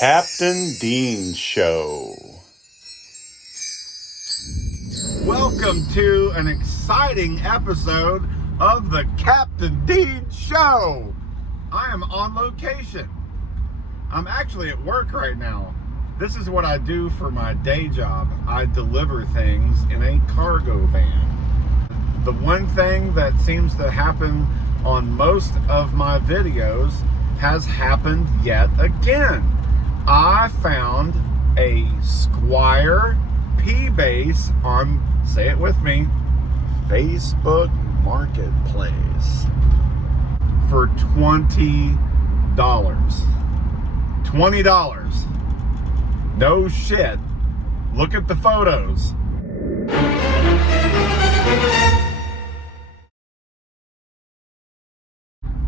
Captain Dean Show. Welcome to an exciting episode of the Captain Dean Show. I am on location. I'm actually at work right now. This is what I do for my day job. I deliver things in a cargo van. The one thing that seems to happen on most of my videos has happened yet again. I found a Squire P-Base on, say it with me, Facebook Marketplace for $20. $20. No shit. Look at the photos.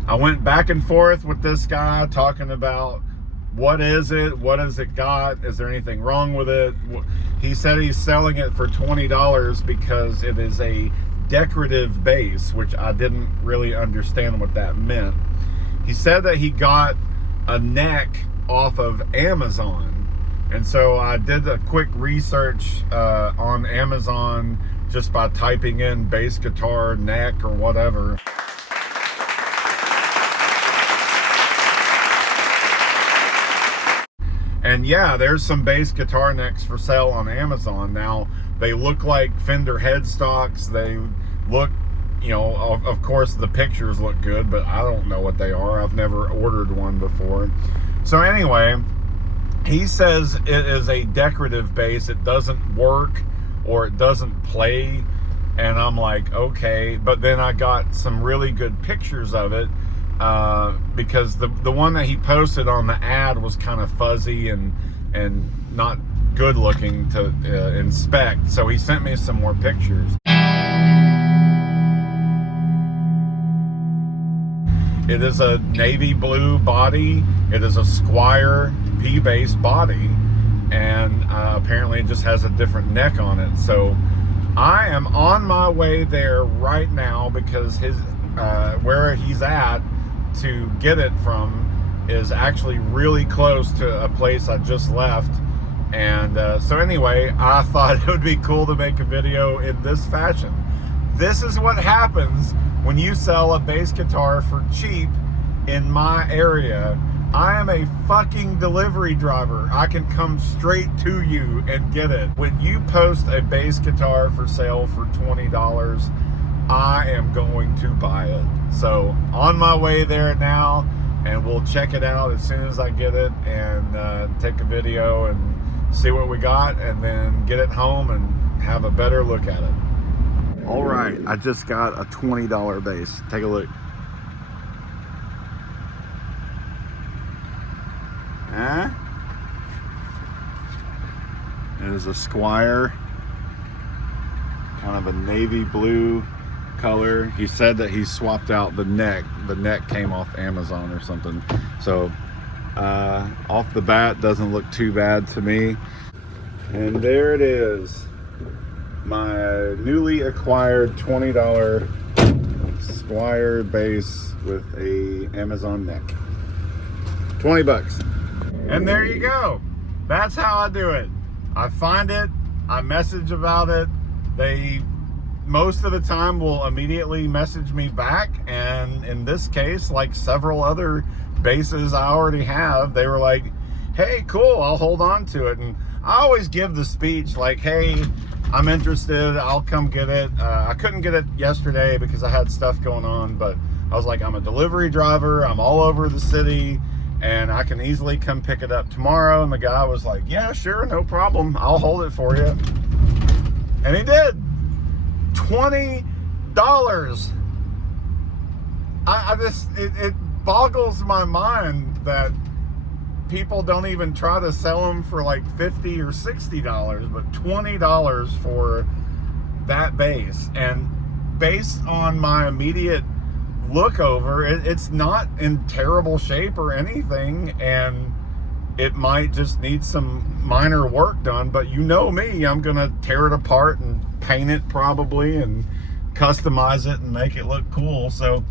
I went back and forth with this guy talking about what is it? What has it got? Is there anything wrong with it? He said he's selling it for $20 because it is a decorative base, which I didn't really understand what that meant. He said that he got a neck off of Amazon. And so I did a quick research on Amazon just by typing in bass guitar neck or whatever. And yeah, there's some bass guitar necks for sale on Amazon. Now, they look like Fender headstocks. They look, you know, of course the pictures look good, but I don't know what they are. I've never ordered one before. So anyway, he says it is a decorative bass. It doesn't work or it doesn't play. And I'm like, okay. But then I got some really good pictures of it. Because the one that he posted on the ad was kind of fuzzy and not good looking to inspect. So he sent me some more pictures. It is a navy blue body. It is a Squire P-Base body. And apparently it just has a different neck on it. So I am on my way there right now because his where he's at to get it from is actually really close to a place I just left. And so anyway, I thought it would be cool to make a video in this fashion. This is what happens when you sell a bass guitar for cheap in my area. I am a fucking delivery driver. I can come straight to you and get it. When you post a bass guitar for sale for $20, I am going to buy it. So on my way there now, and we'll check it out as soon as I get it and take a video and see what we got and then get it home and have a better look at it. All right, I just got a $20 bass. Take a look. Huh? It is a Squire, kind of a navy blue color. He said that he swapped out the neck. The neck came off Amazon or something. So off the bat, doesn't look too bad to me. And there it is, my newly acquired $20 Squire bass with a Amazon neck. 20 bucks. And there you go. That's how I do it. I find it, I message about it. They most of the time will immediately message me back, and in this case, like several other bases I already have, they were like, hey, cool, I'll hold on to it. And I always give the speech like, hey, I'm interested, I'll come get it. I couldn't get it yesterday because I had stuff going on, but I was like, I'm a delivery driver, I'm all over the city, and I can easily come pick it up tomorrow. And the guy was like, yeah, sure, no problem, I'll hold it for you. And he did. $20. I just, it boggles my mind that people don't even try to sell them for like $50 or $60, but $20 for that bass. And based on my immediate look over, it's not in terrible shape or anything, and it might just need some minor work done, but you know me, I'm gonna tear it apart and paint it probably and customize it and make it look cool. So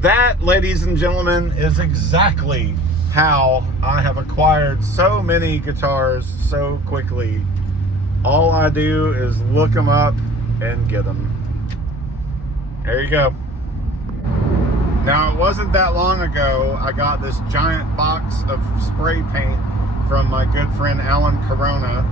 that, ladies and gentlemen, is exactly how I have acquired so many guitars so quickly. All I do is look them up and get them. There you go. Now, it wasn't that long ago I got this giant box of spray paint from my good friend Alan Corona,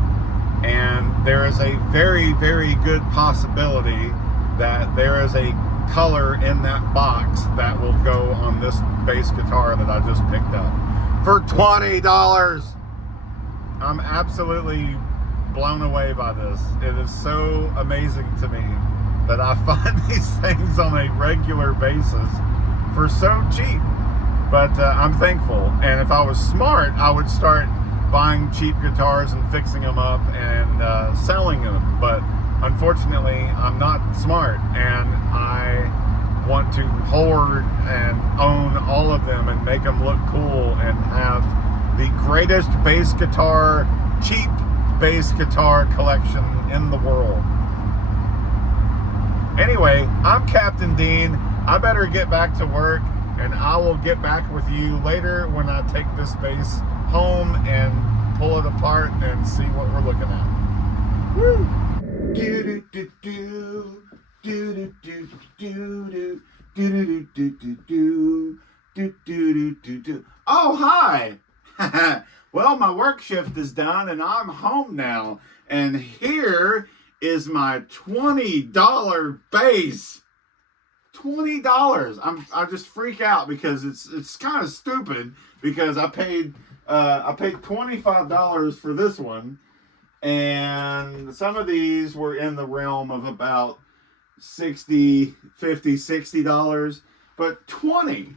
and there is a very, very good possibility that there is a color in that box that will go on this bass guitar that I just picked up for $20. I'm absolutely blown away by this. It is so amazing to me that I find these things on a regular basis for so cheap. But I'm thankful, and if I was smart, I would start buying cheap guitars and fixing them up and selling them. But unfortunately, I'm not smart, and I want to hoard and own all of them and make them look cool and have the greatest bass guitar, cheap bass guitar collection in the world. Anyway, I'm Captain Dean. I better get back to work, and I will get back with you later when I take this bass home and pull it apart and see what we're looking at. Woo! Oh, hi! Well, my work shift is done and I'm home now. And here is my $20 bass. $20. I just freak out because it's kind of stupid, because I paid $25 for this one, and some of these were in the realm of about $60, but 20,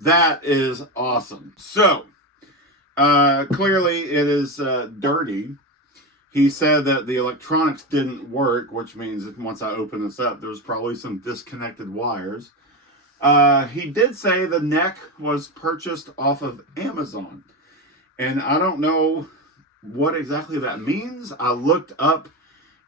that is awesome. So clearly it is dirty. He said that the electronics didn't work, which means that once I open this up, there's probably some disconnected wires. He did say the neck was purchased off of Amazon, and I don't know what exactly that means. I looked up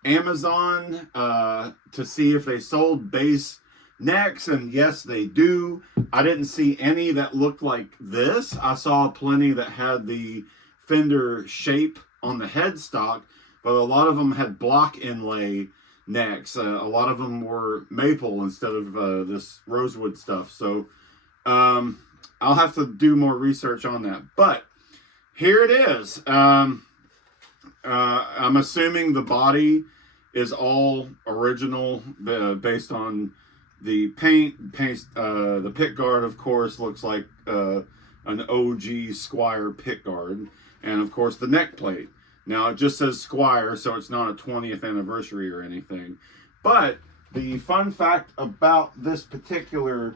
Amazon to see if they sold bass necks, and yes, they do. I didn't see any that looked like this. I saw plenty that had the Fender shape on the headstock, but a lot of them had block inlay necks. A lot of them were maple instead of this rosewood stuff. So I'll have to do more research on that. But here it is. I'm assuming the body is all original, based on the paint. The pick guard, of course, looks like an OG Squier pick guard. And, of course, the neck plate. Now, it just says Squier, so it's not a 20th anniversary or anything. But the fun fact about this particular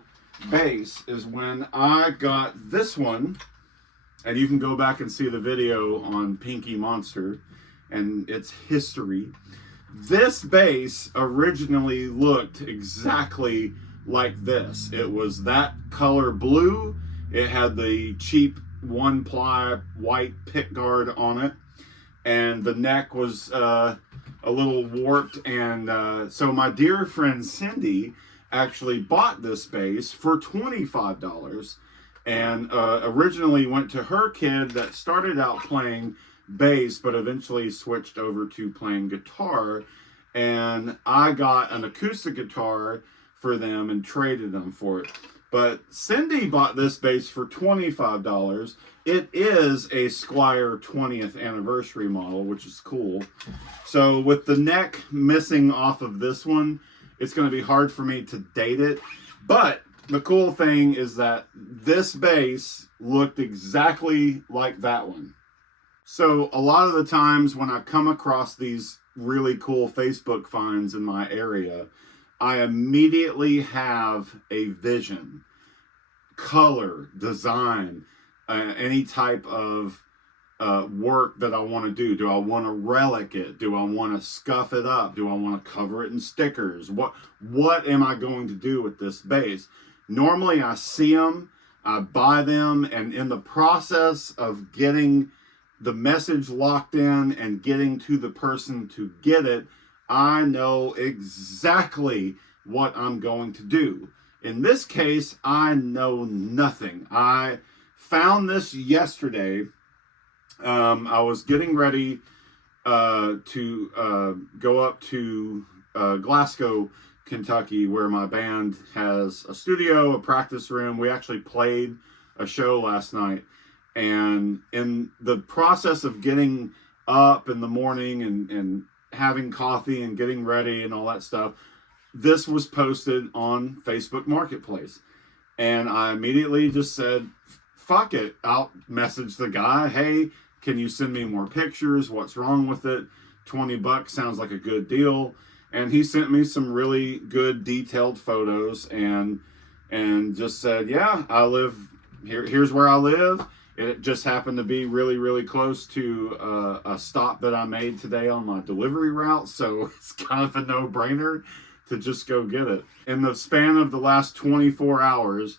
bass is when I got this one, and you can go back and see the video on Pinky Monster and its history. This bass originally looked exactly like this. It was that color blue. It had the cheap one-ply white pick guard on it, and the neck was a little warped. And so my dear friend Cindy actually bought this bass for $25, and originally went to her kid that started out playing bass but eventually switched over to playing guitar, and I got an acoustic guitar for them and traded them for it. But Cindy bought this bass for $25. It is a Squier 20th anniversary model, which is cool. So with the neck missing off of this one, it's going to be hard for me to date it. But the cool thing is that this bass looked exactly like that one. So a lot of the times when I come across these really cool Facebook finds in my area, I immediately have a vision, color, design, any type of work that I want to do. Do I want to relic it? Do I want to scuff it up? Do I want to cover it in stickers? What am I going to do with this bass? Normally I see them, I buy them, and in the process of getting the message locked in and getting to the person to get it, I know exactly what I'm going to do. In this case, I know nothing. I found this yesterday. I was getting ready to go up to Glasgow, Kentucky, where my band has a studio, a practice room. We actually played a show last night. And in the process of getting up in the morning and having coffee and getting ready and all that stuff, this was posted on Facebook Marketplace. And I immediately just said, fuck it. I'll message the guy, hey, can you send me more pictures? What's wrong with it? $20 sounds like a good deal. And he sent me some really good detailed photos and just said, yeah, I live here. Here's where I live. It just happened to be really, really close to a stop that I made today on my delivery route. So it's kind of a no-brainer to just go get it. In the span of the last 24 hours,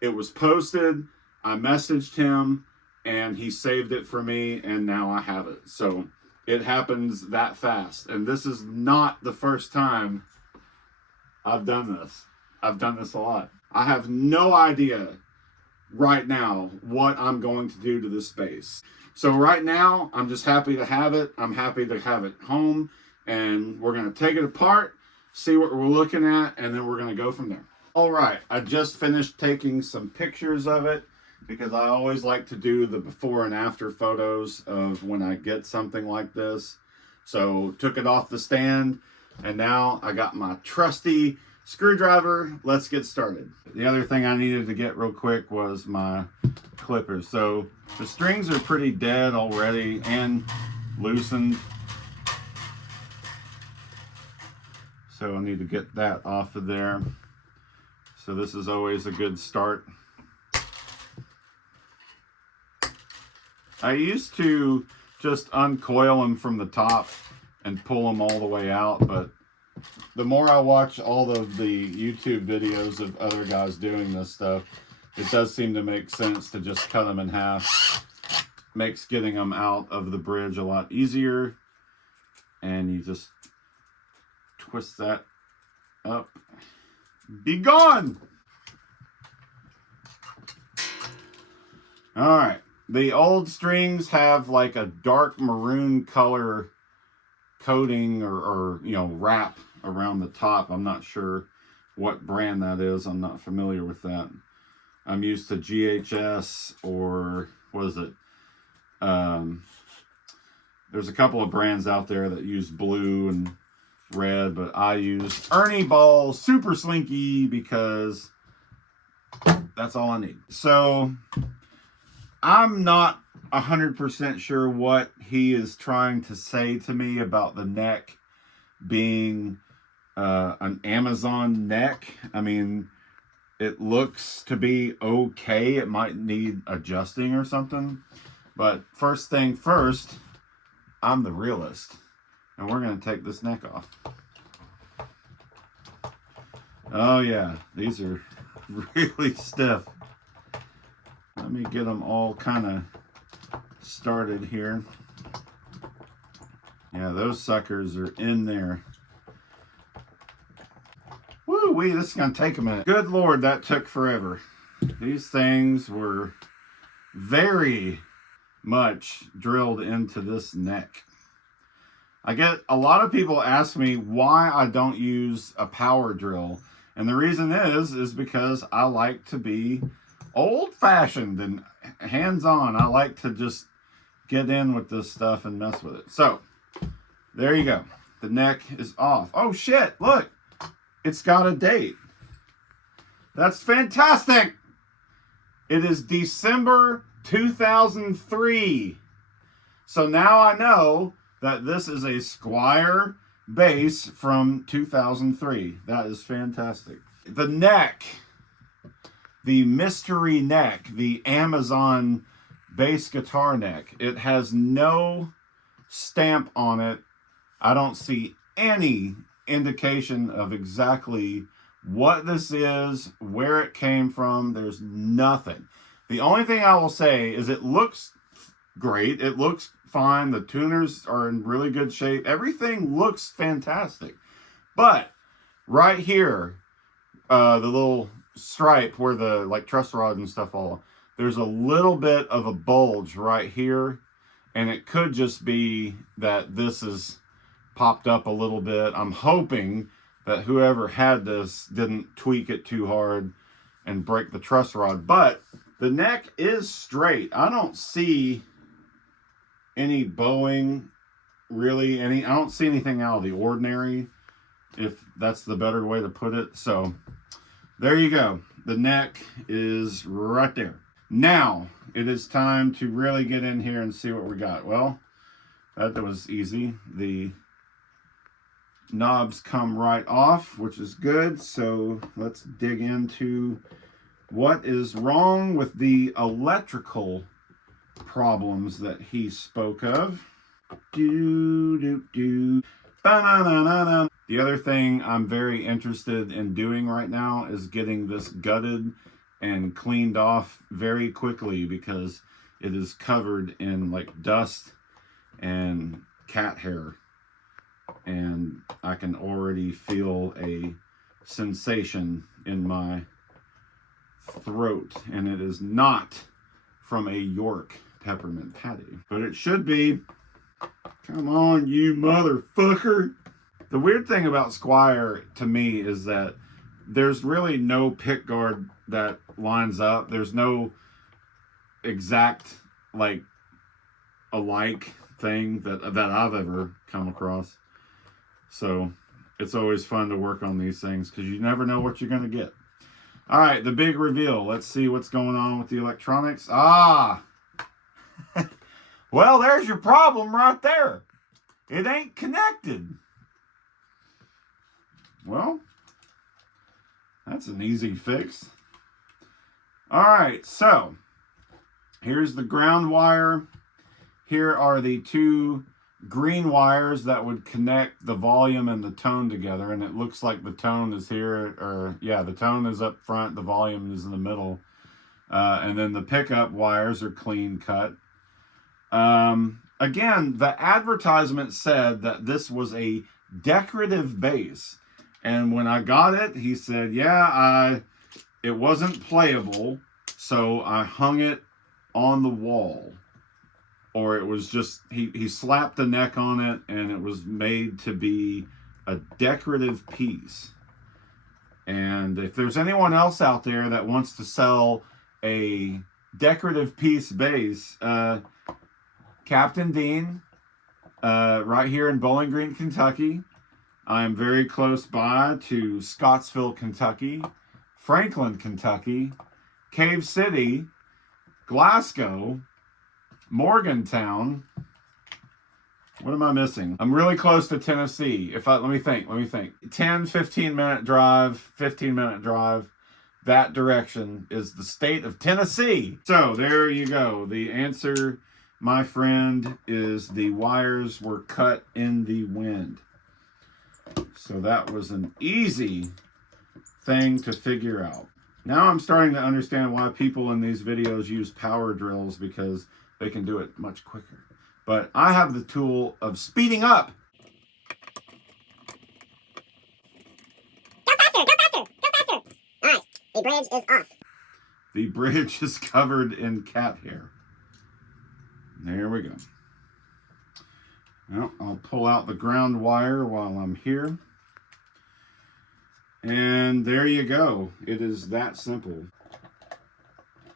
it was posted. I messaged him and he saved it for me, and now I have it. So it happens that fast. And this is not the first time I've done this. I've done this a lot. I have no idea right now what I'm going to do to this space. So right now, I'm just happy to have it. I'm happy to have it home, and we're going to take it apart, see what we're looking at, and then we're going to go from there. All right, I just finished taking some pictures of it because I always like to do the before and after photos of when I get something like this. So took it off the stand, and now I got my trusty screwdriver. Let's get started. The other thing I needed to get real quick was my clippers. So the strings are pretty dead already and loosened. So I need to get that off of there. So this is always a good start. I used to just uncoil them from the top and pull them all the way out, but the more I watch all of the YouTube videos of other guys doing this stuff, it does seem to make sense to just cut them in half. Makes getting them out of the bridge a lot easier. And you just twist that up. Be gone! All right. The old strings have like a dark maroon color coating or wrap around the top. I'm not sure what brand that is. I'm not familiar with that. I'm used to GHS or what is it? There's a couple of brands out there that use blue and red, but I use Ernie Ball Super Slinky because that's all I need. So I'm not 100% sure what he is trying to say to me about the neck being an Amazon neck. I mean, it looks to be okay. It might need adjusting or something. But first thing first, I'm the realist. And we're going to take this neck off. Oh yeah, these are really stiff. Let me get them all kind of started here. Yeah, those suckers are in there. Woo-wee, this is going to take a minute. Good Lord, that took forever. These things were very much drilled into this neck. I get a lot of people ask me why I don't use a power drill. And the reason is because I like to be old-fashioned and hands-on. I like to just get in with this stuff and mess with it. So, there you go. The neck is off. Oh, shit. Look. It's got a date. That's fantastic. It is December 2003. So now I know that this is a Squier bass from 2003. That is fantastic. The neck, the mystery neck, the Amazon bass guitar neck, it has no stamp on it. I don't see any indication of exactly what this is, where it came from. There's nothing. The only thing I will say is it looks great. It looks fine. The tuners are in really good shape. Everything looks fantastic. But right here, the little stripe where the truss rod and stuff all, there's a little bit of a bulge right here, and it could just be that this is popped up a little bit. I'm hoping that whoever had this didn't tweak it too hard and break the truss rod, but the neck is straight. I don't see any bowing, really. I don't see anything out of the ordinary, if that's the better way to put it. So there you go. The neck is right there. Now it is time to really get in here and see what we got. Well, that was easy. The knobs come right off, which is good. So let's dig into what is wrong with the electrical problems that he spoke of. The other thing I'm very interested in doing right now is getting this gutted and cleaned off very quickly, because it is covered in like dust and cat hair, and I can already feel a sensation in my throat, and it is not from a York peppermint patty, but it should be. Come on, you motherfucker. The weird thing about Squier to me is that there's really no pick guard that lines up. There's no exact like alike thing that I've ever come across. So it's always fun to work on these things because you never know what you're going to get. All right, the big reveal. Let's see what's going on with the electronics. Well, there's your problem right there. It ain't connected. Well, that's an easy fix. All right, so here's the ground wire. Here are the two green wires that would connect the volume and the tone together, and it looks like the tone is here, or yeah, the tone is up front, the volume is in the middle, and then the pickup wires are clean cut. Again, the advertisement said that this was a decorative bass, and when I got it, he said, yeah, it wasn't playable, so I hung it on the wall. Or it was just, he slapped the neck on it, and it was made to be a decorative piece. And if there's anyone else out there that wants to sell a decorative piece bass, Captain Dean, right here in Bowling Green, Kentucky. I'm very close by to Scottsville, Kentucky, Franklin, Kentucky, Cave City, Glasgow, Morgantown. What am I missing? I'm really close to Tennessee. Let me think. 10, 15-minute drive. That direction is the state of Tennessee. So there you go. The answer, my friend, is the wires were cut in the wind. So that was an easy thing to figure out. Now I'm starting to understand why people in these videos use power drills, because they can do it much quicker. But I have the tool of speeding up. Go faster! All right, the bridge is off. The bridge is covered in cat hair. There we go. Now, I'll pull out the ground wire while I'm here. And there you go. It is that simple.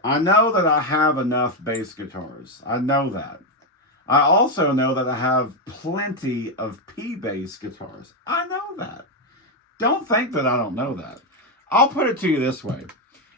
I know that I have enough bass guitars. I know that. I also know that I have plenty of P-bass guitars. I know that. Don't think that I don't know that. I'll put it to you this way.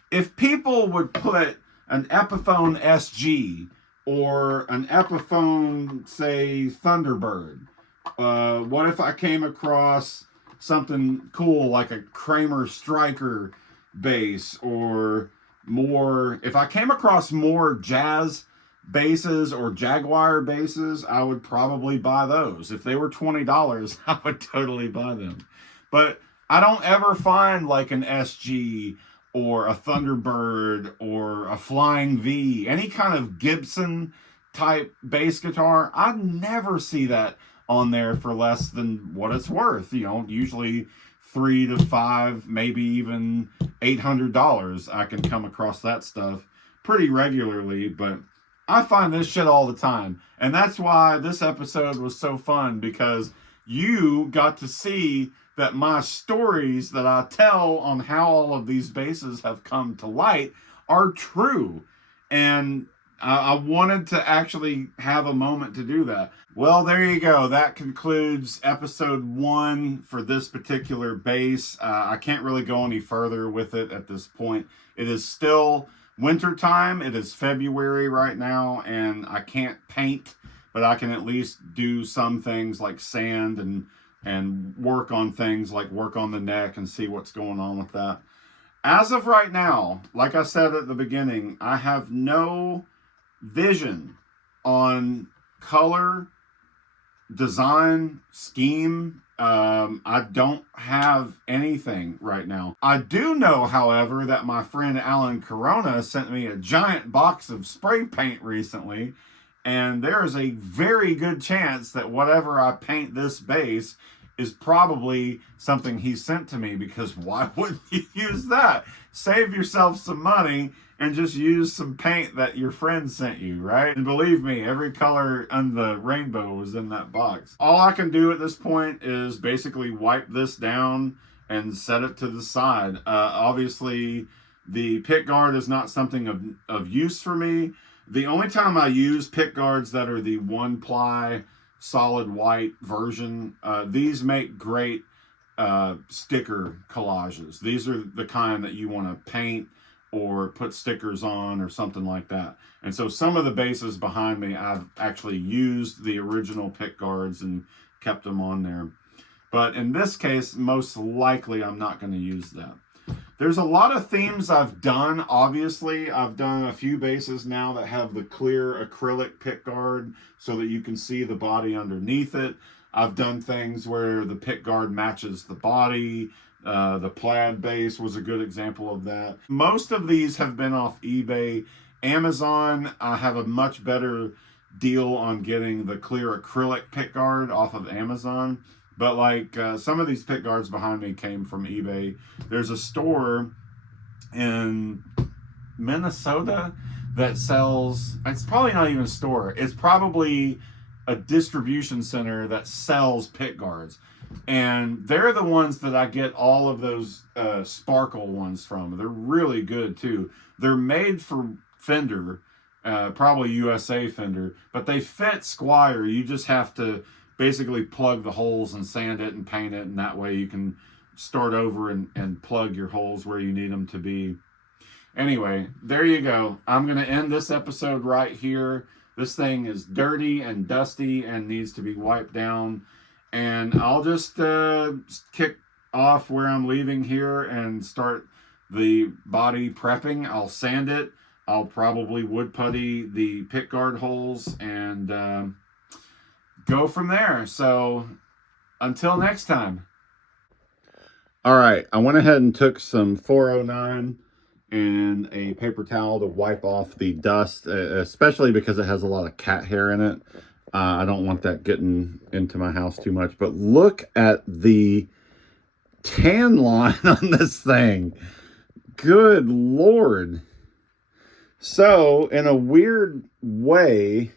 If people would put an Epiphone SG or an Epiphone, say, Thunderbird, what if I came across something cool like a Kramer Striker bass, or more, if I came across more jazz basses or Jaguar basses, I would probably buy those. If they were $20, I would totally buy them. But I don't ever find like an SG or a Thunderbird or a Flying V, any kind of Gibson type bass guitar. I never see that on there for less than what it's worth. You know, usually $300 to $500, maybe even $800. I can come across that stuff. pretty regularly, but I find this shit all the time. And that's why this episode was so fun, because you got to see that my stories that I tell on how all of these bases have come to light are true. And I wanted to actually have a moment to do that. Well, there you go. That concludes episode 1 for this particular base. I can't really go any further with it at this point. It is still winter time. It is February right now, and I can't paint, but I can at least do some things like sand and work on things like work on the neck and see what's going on with that. As of right now, like I said at the beginning, I have no vision on color, design, scheme. I don't have anything right now. I do know, however, that my friend Alan Corona sent me a giant box of spray paint recently, and there is a very good chance that whatever I paint this base is probably something he sent to me, because why wouldn't you use that? Save yourself some money and just use some paint that your friend sent you, right? And believe me, every color on the rainbow was in that box. All I can do at this point is basically wipe this down and set it to the side. Obviously, the pick guard is not something of use for me. The only time I use pick guards that are the 1-ply solid white version, these make great sticker collages. These are the kind that you want to paint or put stickers on or something like that. And so some of the bases behind me, I've actually used the original pick guards and kept them on there. But in this case, most likely I'm not going to use that. There's a lot of themes I've done. Obviously, I've done a few bases now that have the clear acrylic pick guard so that you can see the body underneath it. I've done things where the pick guard matches the body. The plaid base was a good example of that. Most of these have been off eBay. Amazon, I have a much better deal on getting the clear acrylic pick guard off of Amazon. But like some of these pick guards behind me came from eBay. There's a store in Minnesota that sells, it's probably not even a store, it's probably a distribution center that sells pick guards. And they're the ones that I get all of those sparkle ones from. They're really good too. They're made for Fender, probably USA Fender, but they fit Squier. You just have to basically plug the holes and sand it and paint it, and that way you can start over and plug your holes where you need them to be. Anyway, there you go. I'm going to end this episode right here. This thing is dirty and dusty and needs to be wiped down. And I'll just kick off where I'm leaving here and start the body prepping. I'll sand it. I'll probably wood putty the pick guard holes and go from there. So until next time. All right, I went ahead and took some 409 and a paper towel to wipe off the dust, especially because it has a lot of cat hair in it. I don't want that getting into my house too much. But look at the tan line on this thing. Good Lord. So, in a weird way,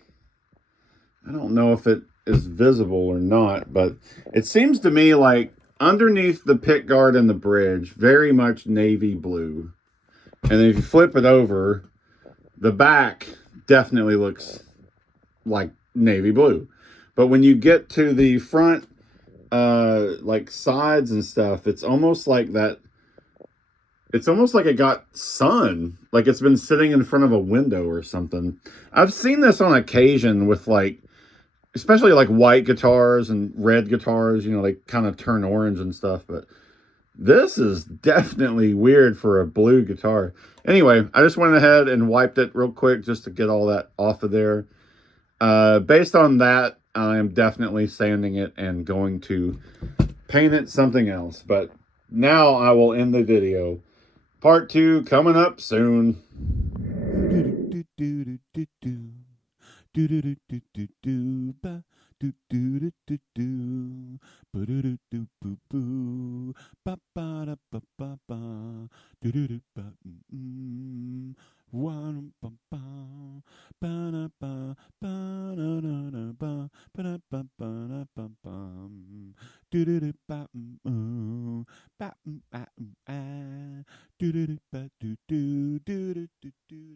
I don't know if it is visible or not, but it seems to me like underneath the pick guard and the bridge, very much navy blue. And then if you flip it over, the back definitely looks like navy blue. But when you get to the front, like sides and stuff, it's almost like that. It's almost like it got sun, like it's been sitting in front of a window or something. I've seen this on occasion with like, especially like white guitars and red guitars, you know, they kind of turn orange and stuff, but this is definitely weird for a blue guitar. Anyway, I just went ahead and wiped it real quick just to get all that off of there. Based on that, I'm definitely sanding it and going to paint it something else. But now I will end the video. Part 2 coming up soon. Ba-da-ba, ba-da-da-da-ba, ba-da-ba-ba-da-ba-bum. Do-do-do-ba-mm-oo, ba-mm-ba-mm-ah, do-do-do-ba-do-do, do-do-do-do-do.